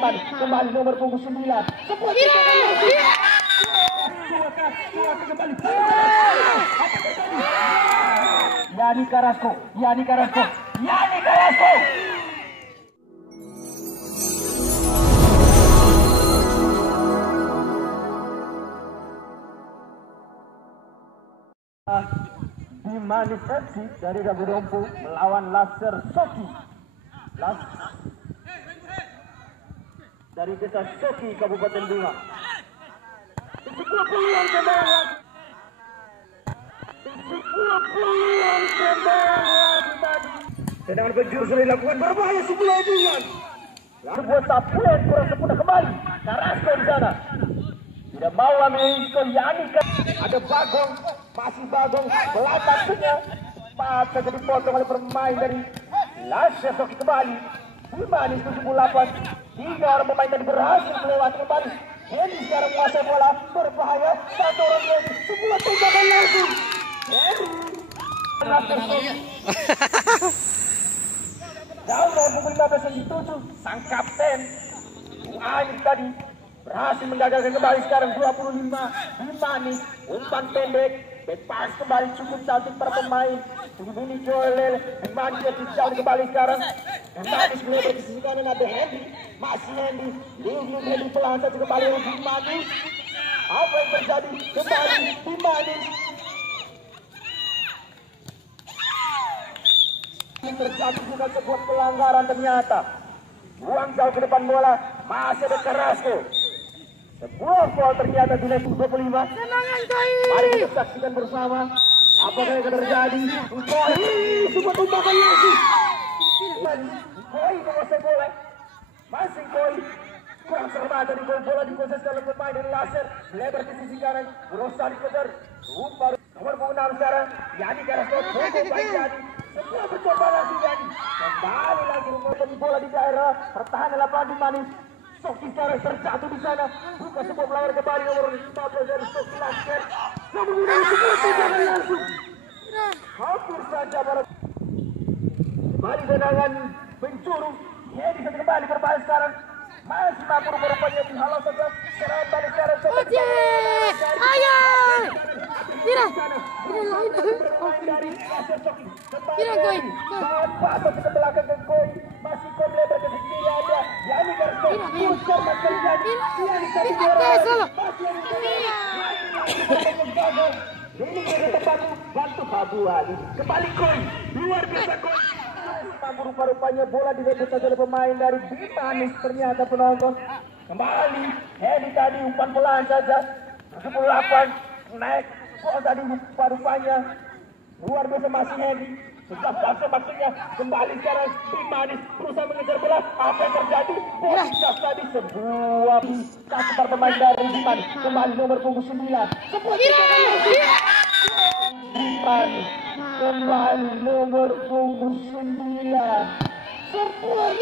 Bimanis. Kembali nomor punggung 9. Sebuah kembali. Yani Carrasco. Bimanis FC dari Dago Dompu melawan Laser Soki. Dari Desa Soki, Kabupaten Bima. Sebuah peluang tembakan tadi. Sedangkan penjuru sudah dilakukan berbahaya sebelah bulan. Sebuah sapuan kurang sempurna kembali. Carrasco di sana. Tidak mau ambil risiko Yani. Ada Bagong, masih Bagong belakangnya. Cepat saja dipotong oleh pemain dari Laser Soki kembali. Bimanis 78. 3 orang pemain tadi berhasil melewati kembali. Hendy sekarang menguasai bola, berbahaya. Satu orang lagi, sebuah tembakan langsung. Jauh nomor punggung 15 yang dituju sang kapten Anis tadi berhasil menggagalkan kembali. Sekarang 25. Bimanis umpan pendek, bebas kembali, cukup cantik para pemain. Ini Joel Bimanis yang jauh kembali sekarang. Bimanis melebar ke sisi kanan, ada Hendy, masih Hendy. Hendy pelan saja kembali oleh Bimanis. Apa yang terjadi? Kembali Bimanis. Terjadi juga sebuah pelanggaran ternyata. Buang jauh ke depan bola, masih ada Carrasco. Sebuah gol ternyata di level 25. Semangat Koi. Mari kita saksikan bersama apa yang akan terjadi. Koi, sebuah tembakan langsung. Koi menguasai bola. Masih Koi. Kurang cermat dari gol, bola dikuasai oleh pemain dari Laser. Lebar ke sisi kanan, berusaha dikejar. Nomor punggung 6 sekarang. Yani Carrasco, punggung baik Yani. Sebuah percobaan langsung Yani. Kembali lagi memotong bola di daerah pertahanan lapangan Bimanis. Soki sekarang terjatuh di sana. Bukan sebuah pelanggaran kembali nomor 15 dari Soki Lasker. Menggunakan sebuah tembakan langsung. Hampir saja para kembali tendangan penjuru. Hendy saja kembali berbahaya sekarang. Masih mampu rupanya dihalau saja. Sekarang balik sekarang. Ayo. Tira Koi. Pasok ke belakang ke Koi. Masih Koi melebar ke sisi kiri ada. Yani Carrasco. Pusat masker Yani. Yani satu juara. Ini ada tempat bantu Fabuani. Kembali Koi. Luar biasa Koi. Mampu rupa-rupanya bola direbut oleh pemain dari Bimanis. Ternyata penonton. Kembali. Hendy tadi umpan pelan saja. 78. Naik. Bola tadi rupa-rupanya. Luar biasa masih Hendy. Sudah pasang maksudnya. Kembali sekarang Bimanis berusaha mengejar bola. Apa yang terjadi? Bola jatuh tadi. Sebuah satu para pemain dari Bimanis. Kembali nomor punggung 9. Sebuah Bimanis. Kembali nomor punggung 9. Sebuah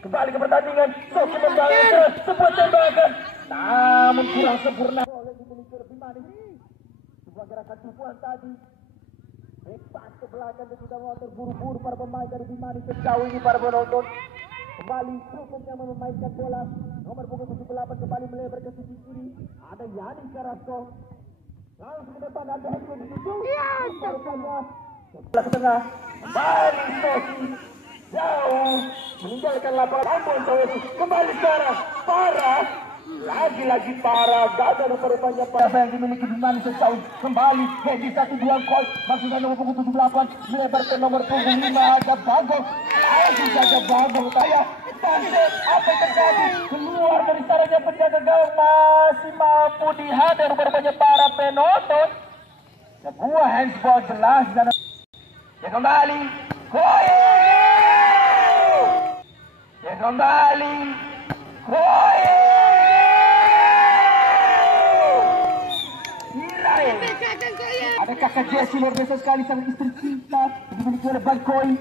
kembali ke pertandingan. Soki membangun terus sebuah tembakan, namun kurang sempurna oleh Bimanis. Sebuah gerakan tipuan tadi bebas ke belakang dan sudah mau terburu-buru para pemain dari Bimanis. Sejauh ini para penonton kembali berikutnya memainkan bola. Nomor punggung 78 kembali melebar ke sisi kiri. Ada Yani Carrasco. Langsung ke depan ada Hendy di situ. Bola ke tengah. Kembali Soki. Jauh meninggalkan lapangan. Kembali sekarang parah. Lagi-lagi parah. Gagal rupa-rupanya parah yang dimiliki Bimanis sejauh. Kembali Hendy 1-2 gol. Maksudnya nomor punggung 78 melebar ke nomor punggung 5. Ada Bagong. Langsung saja Bagong saya. Apa yang terjadi? Keluar dari sarangnya penjaga gawang, masih mampu dihadang rupa-rupanya para penonton. Sebuah handsball jelas dan ya kembali Koi. Ya kembali Koi. Ada kakak Jesse luar biasa sekali, sang istri cinta dimiliki oleh Bang Koi.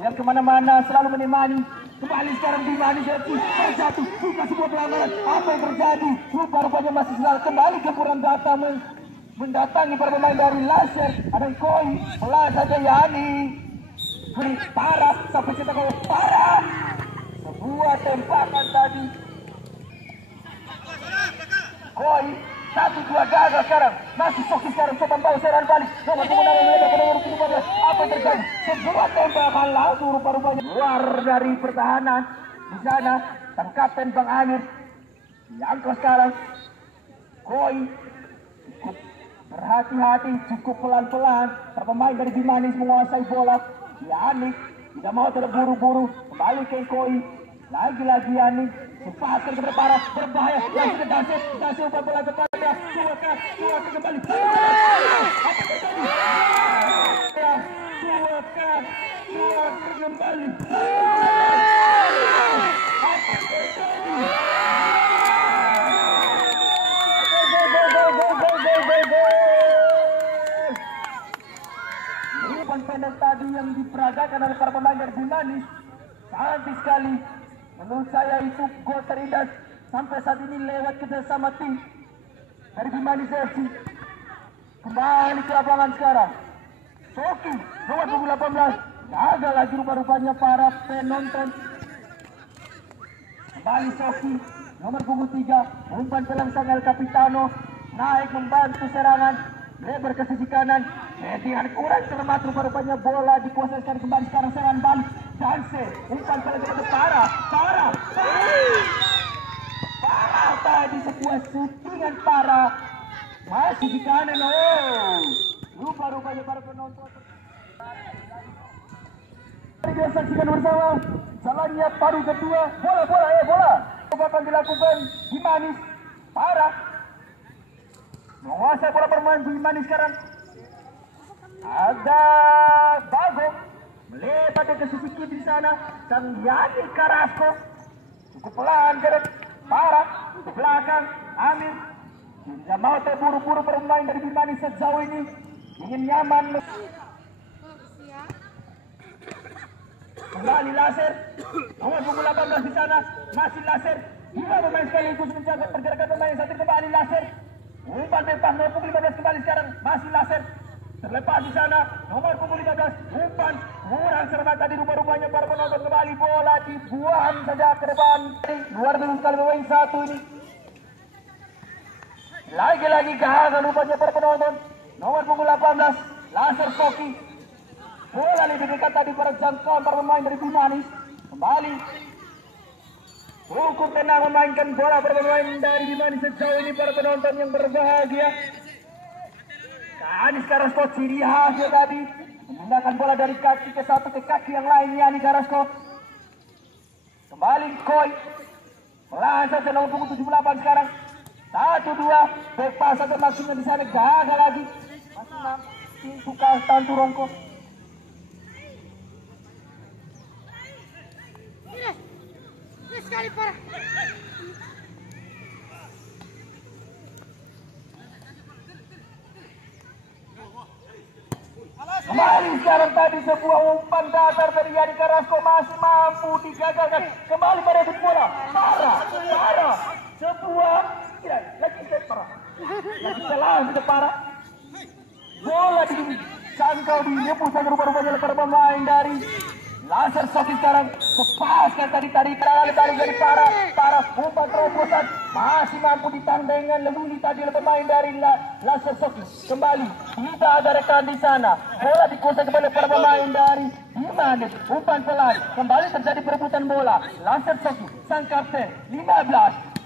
Yang kemana-mana selalu menemani Kembali sekarang di Manis FC terjatuh, buka sebuah pelanggaran. Apa yang terjadi? Rupa-rupanya masih selalu kembali ke Puran Data mendatangi para pemain dari Laser. Ada Koi, pelan saja Yani. Beri parah sampai cetak gol parah. Sebuah tembakan tadi. Koi 1-2 gagal sekarang. Masih Soki sekarang coba bawa serangan balik. Nomor kemenangan mereka pada nomor 15. Apa yang terjadi? Sebuah tembakan langsung rupa-rupanya keluar dari pertahanan. Di sana sang kapten Bang Amir diangkat sekarang. Koi cukup berhati-hati, cukup pelan-pelan. Pemain dari Bimanis menguasai bola. Yanik tidak mau terburu-buru, kembali ke Koi. Lagi-lagi Yanik sempatkan kepada parah, berbahaya. Langsung ke Dasir umpan bola cepatnya. Cuakan kembali. Apa terjadi? Cuakan kembali. Umpan pendek tadi yang diperagakan oleh para pemain dari Bimanis cantik sekali. Menurut saya itu gol terindah sampai saat ini lewat kerjasama tim dari Bimanis FC. Kembali ke lapangan sekarang. Soki nomor 18 gagal lagi rupa-rupanya para penonton. Kembali Soki nomor 3 umpan pelangsang El Capitano naik membantu serangan lebar ke sisi kanan. Dengan kurang cermat rupa-rupanya bola dikuasai kembali sekarang serangan balik. Danse umpan pelangsang ke parah tadi sebuah syutingan parah masih di kanan. Rupa-rupanya para penonton kita saksikan bersama jalannya paru kedua. Bola akan dilakukan Bimanis parah menguasai bola permain Bimanis sekarang. Ada Bago melebar ke sisi kiri di sana. Sang Yani Carrasco cukup pelan ke parah ke belakang. Amir tidak mau terburu-buru bermain dari Bimanis sejauh ini, ingin nyaman. Kembali Laser nomor 18 di sana, masih Laser. Dua pemain sekaligus menjaga pergerakan pemain satu. Kembali Laser, umpan bebas nomor 15 kembali sekarang, masih Laser. Terlepas di sana nomor 15 umpan kurang cermat tadi rupa-rupanya para penonton. Kembali bola dibuang saja ke depan. Luar biasa sekali pemain satu ini. Lagi-lagi gagal rupanya para penonton. Nomor 18 Laser Soki. Bola lebih dekat tadi pada jangkauan para pemain dari Bimanis. Kembali cukup tenang memainkan bola para pemain dari Bimanis sejauh ini para penonton yang berbahagia. Yani Carrasco ciri khasnya tadi menggunakan bola dari kaki ke satu ke kaki yang lain. Yani Carrasco kembali Koi pelan saja nomor punggung 78 sekarang. 1-2 back pass saja maksudnya di sana gagal lagi. Masih pintu kastan Turongko. Ini sekali parah. Kembali sekarang tadi sebuah umpan datar dari Yani Carrasco masih mampu digagalkan. Kembali pada bola parah sebuah lagi parah lagi salah sudah parah. Bola dijangkau direbus saja rupa-rupanya oleh para pemain dari Laser Soki sekarang. Lepaskan tadi dari parah umpan terobosan masih mampu ditahan dengan lebih tadi oleh pemain dari Laser Soki. Kembali tidak ada rekan di sana, bola dikuasai kepada para pemain dari Bimanis. Umpan pelan kembali terjadi perebutan bola. Laser Soki sang kapten 15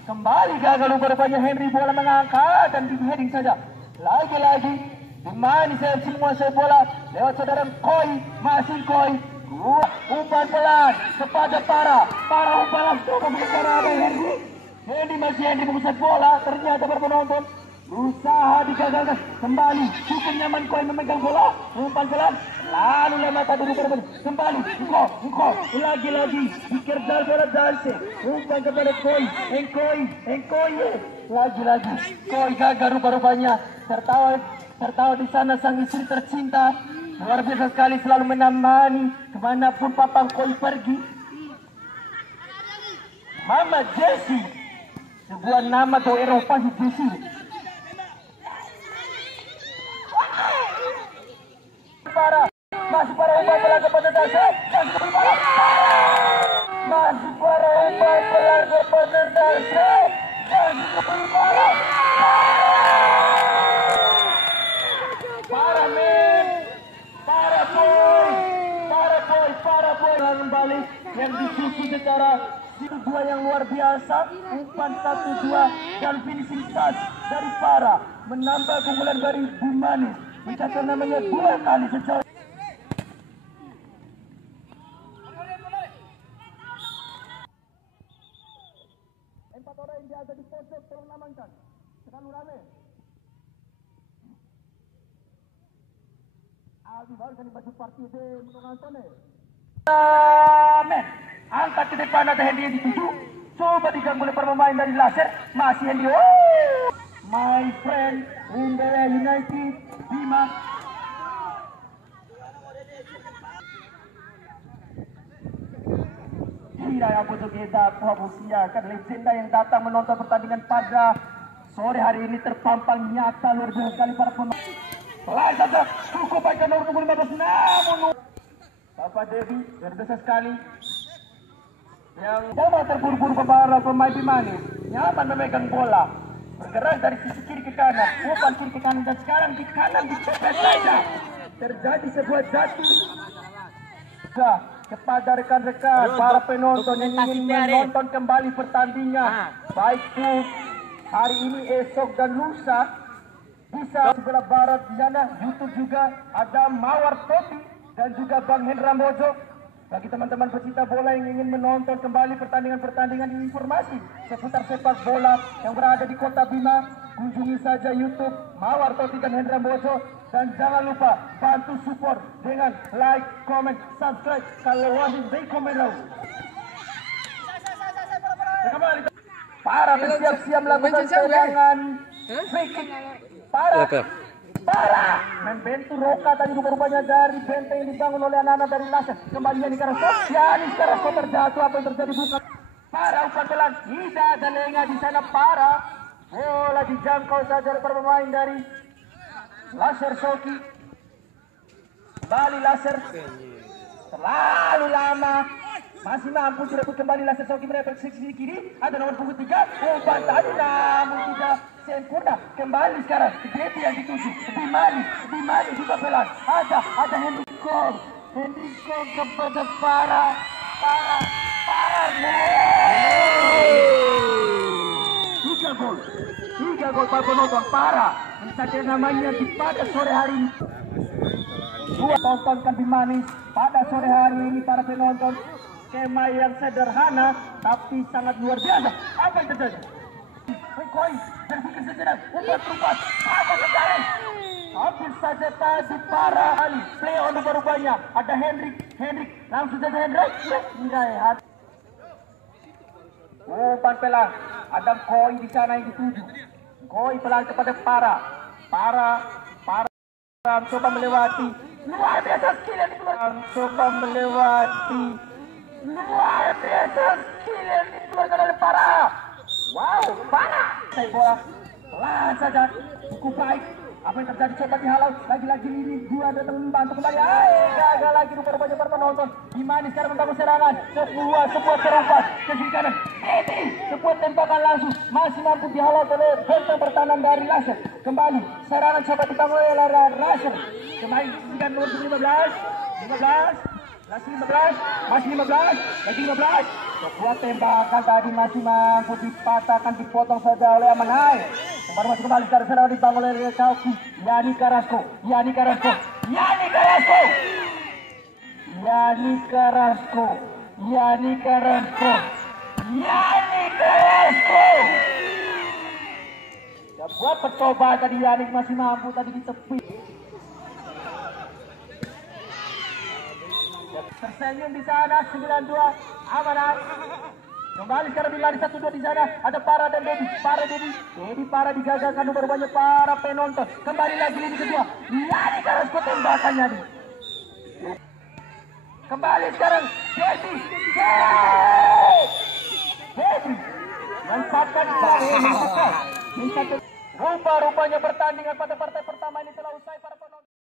kembali gagal rupa-rupanya. Henry bola mengangkat dan di heading saja. Lagi-lagi Bimanis FC menguasai bola lewat saudara Koi. Masih Koi umpan pelan kepada para umpan langsung kepada Henry mengusai bola. Ternyata para penonton berusaha digagalkan. Kembali cukup nyaman Koi memegang bola. Umpan pelan lalu lewat tadi rupa-rupanya. Kembali Engkau lagi-lagi dikerjal bola Danse. Umpan kepada Koi. Engkoi lagi-lagi Koi gagal rupa-rupanya. Tertawa di sana sang istri tercinta. Luar biasa sekali selalu menemani kemanapun Papang Koi pergi. Mama Jessie. Sebuah nama atau Eropa si Jessie. Masih para umpan pelan kepada dasar. Masih para umpan pelan kepada dasar. Para men, para boy kembali yang disusun secara dua yang luar biasa, umpan 1-2 dan finishing touch dari Para menambah keunggulan dari Bimanis, mencatat namanya 2 kali sejauh. Empat orang yang diada di pojok tolong amankan. Terlalu rame. Aldi baru kan baju parti de menonton men, angkat ke depan ada Henry yang dituju. Coba diganggu oleh pemain dari Laser. Masih Henry. Oh, my friend, Windera United, Bima. Tidak yang butuh kita, Puabusia, kan legenda yang datang menonton pertandingan pada sore hari ini terpampang nyata luar biasa sekali para pemain. Selain saja cukup baik nomor 15, namun Bapak Devi berdosa sekali yang coba terburu-buru para pemain Bimanis, nyaman memegang bola, bergerak dari sisi kiri ke kanan, umpan kiri ke kanan, dan sekarang di kanan dicoba saja terjadi sebuah jatuh kepada rekan-rekan para penonton yang ingin menonton kembali pertandingan, baik pun hari ini, esok dan lusa. Bisa sebelah barat di sana, YouTube juga ada Mawar Topi dan juga Bang Hendra Mojo. Bagi teman-teman pecinta bola yang ingin menonton kembali pertandingan-pertandingan informasi seputar sepak bola yang berada di Kota Bima, kunjungi saja YouTube Mawar Topi dan Hendra Mojo. Dan jangan lupa bantu support dengan like, comment, subscribe. Kalau wajib di komen lalu. Para bersiap-siap melakukan serangan free kick. Para membentuk Roka tadi rupa-rupanya dari benteng yang dibangun oleh anak-anak dari Laser. Kembali Yanis Karasko. Yanis Karasko terjatuh, apa yang terjadi bukan. Para umpan pelan, tidak ada lengah di sana. Para bola dijangkau saja oleh pemain dari Laser Soki. Kembali Laser terlalu lama, masih mampu direbut kembali Laser Soki merebut sisi kiri. Ada nomor punggung 3, umpan tadi namun tidak sempurna. Kembali sekarang Devi yang dituju. Bimanis juga pelan. Ada Henrico kepada Para. Tiga gol para penonton. Para mencatat namanya di pada sore hari ini. Tontonkan Bimanis pada sore hari ini para penonton. Skema yang sederhana tapi sangat luar biasa. Apa yang terjadi? Koi dan pikir sejenak, umpat apa sekarang? Hampir saja tadi Para Ali play on berubahnya. Ada Hendrik langsung saja Hendrik hati. Umpan pelan, ada Koi di sana yang dituju. Koi pelan kepada Para coba melewati. Luar biasa skill yang dikeluarkan. Coba melewati. Luar biasa skill yang dikeluarkan oleh Para. Wow, Para saya bola pelan saja, cukup baik. Apa yang terjadi? Coba dihalau lagi-lagi ini dua datang membantu kembali. Gagal lagi rupa-rupanya para penonton. Bimanis sekarang membangun serangan. Sebuah terumpas ke sisi kanan. Sebuah tembakan langsung masih mampu dihalau oleh benteng pertahanan dari Laser. Kembali serangan coba dibangun oleh Laser. Kembali dengan nomor 15. Masih 15, lagi 15. Sebuah tembakan tadi masih mampu dipatahkan, dipotong saja oleh Amanai. Kembali masih kembali serangan dibangun oleh Kauki. Yani Carrasco. Sebuah percobaan tadi Yanik masih mampu tadi di tepi. Tersenyum di sana 92 Amanah. Kembali sekarang dilari 1-2 di sana. Ada Para dan Dedi. Para digagalkan nomor banyak para penonton. Kembali lagi lini kedua. Yani Carrasco tembakannya nih. Kembali sekarang Dedi Manfaatkan rupa-rupanya pertandingan pada partai pertama ini telah usai para penonton.